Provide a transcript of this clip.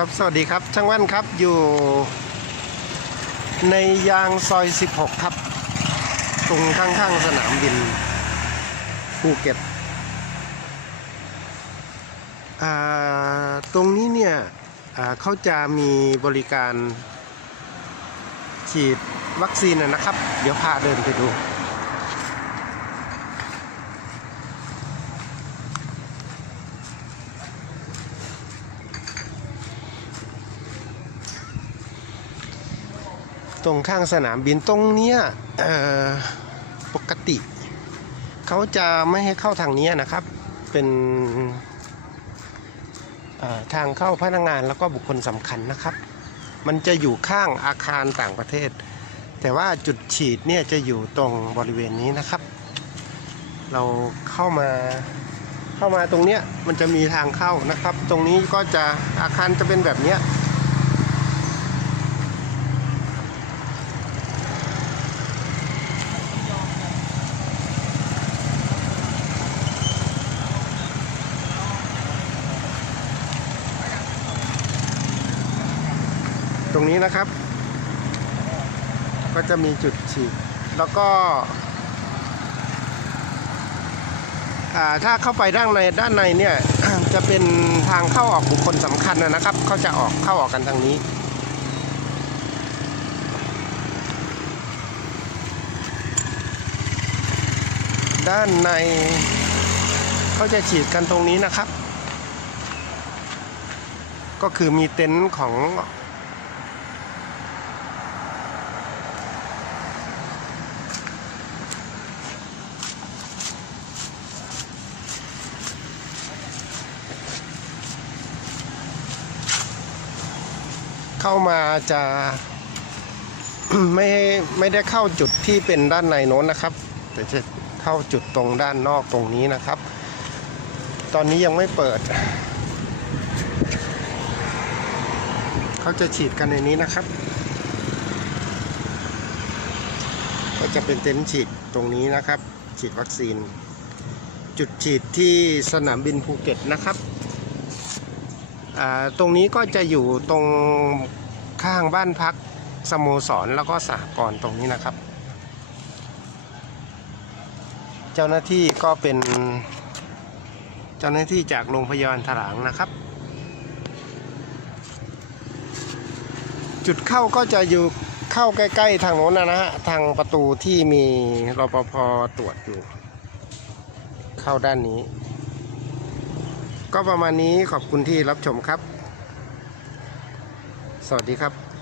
ครับ สวัสดีครับ ช่างแว่นครับ อยู่ในยางซอย 16 ครับ ตรงข้างๆ สนามบินภูเก็ต ตรงนี้เนี่ยเขาจะมีบริการฉีดวัคซีนนะครับ เดี๋ยวพาเดินไปดู ตรงข้างสนามบินตรงเนี้ยปกติ เขาจะไม่ให้เข้าทางเนี้ยนะครับ เป็นทางเข้าพนักงานแล้วก็บุคคลสำคัญนะครับ มันจะอยู่ข้างอาคารต่างประเทศ แต่ว่าจุดฉีดเนี่ยจะอยู่ตรงบริเวณนี้นะครับ เราเข้ามาเข้ามาตรงเนี้ยมันจะมีทางเข้านะครับ ตรงนี้ก็จะอาคารจะเป็นแบบเนี้ย ตรงนี้นะครับ ก็จะมีจุดฉีด แล้วก็ถ้าเข้าไปด้านในด้านในเนี่ยจะเป็นทางเข้าออกบุคคลสำคัญนะครับ เขาจะออกเข้าออกกันทางนี้ด้านในเขาจะฉีดกันตรงนี้นะครับ ก็คือมีเต็นท์ของ เข้ามาจะไม่ไม่ได้เข้าจุดที่เป็นด้านในโน้นนะครับ แต่จะเข้าจุดตรงด้านนอกตรงนี้นะครับ ตอนนี้ยังไม่เปิด เขาจะฉีดกันในนี้นะครับ ก็จะเป็นเต็นท์ฉีดตรงนี้นะครับ ฉีดวัคซีน จุดฉีดที่สนามบินภูเก็ตนะครับ ตรงนี้ก็จะอยู่ตรงข้างบ้านพักสโมสรแล้วก็สหกรณ์ตรงนี้นะครับ เจ้าหน้าที่ก็เป็นเจ้าหน้าที่จากโรงพยาบาลถลางนะครับ จุดเข้าก็จะอยู่เข้าใกล้ ๆ ทางโน้นนะนะฮะทางประตูที่มีรปภตรวจอยู่ เข้าด้านนี้ ก็ประมาณนี้ขอบคุณที่รับชมครับ สวัสดีครับ